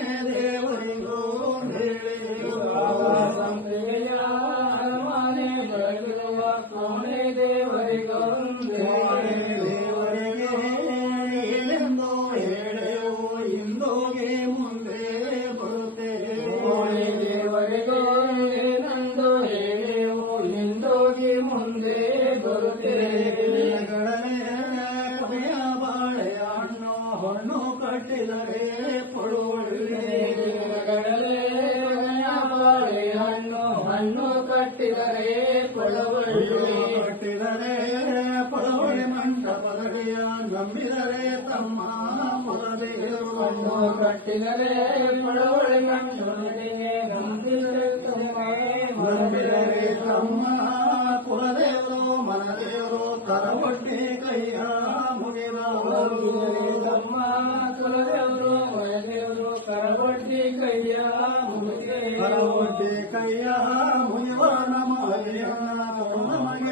ಕೋಣೆ ದೇವರಿಗೂ ಸಂತೆಯ ಅರಮನೆ ಬೆಳೆದಿರುವ ಕೋಣೆ ದೇವರಿಗೊಂದೇ ದೇವರಿಗೆ ಏನೆಂದು ಹೇಳೆವು ಇಂದೋಗೆ ಮುಂದೆ ಬರುತ್ತೇವೆ ಕೋಣೆ ದೇವರಿಗೂ ಏನೆಂದು ಹೇಳೆವು ಇಂದೋಗಿ ಮುಂದೆ ಬರುತ್ತೇವೆ ಕೊನೆಯ ಬಾಳೆಹಣ್ಣು ಹಣ್ಣು ಕಟ್ಟಿದರೆ ಪಡುವಳ್ಳಿ ಬಾಳೆಹಣ್ಣು ಹಣ್ಣು ಕಟ್ಟಿದರೆ ಪಡುವಳ್ಳಿ ಕಟ್ಟಿದರೆ ಪಡುವಳಿ ಮಂಟಪದಡಿಯ ನಂಬಿದರೆ ತಮ್ಮ ಮುರದೇವರು ಹಣ್ಣು ಕಟ್ಟಿದರೆ ಪಡುವಳಿ ಮಂಟಪದಡಿಗೆ ನಂಬಿದರೆ ತಮ್ಮ ಕುಲದೇವರು ಮನದೇವರು ಕರವಟ್ಟಿ ಕೈಯ ಮುಗಿದವರು ತಮ್ಮ ಕುಲದೇವರು ಮನದೇವರು ಕರವಟ್ಟಿ ಕೈಯ ಕರವಟ್ಟಿ ಕೈಯ ಮುಗಿವ ನಮಗೆ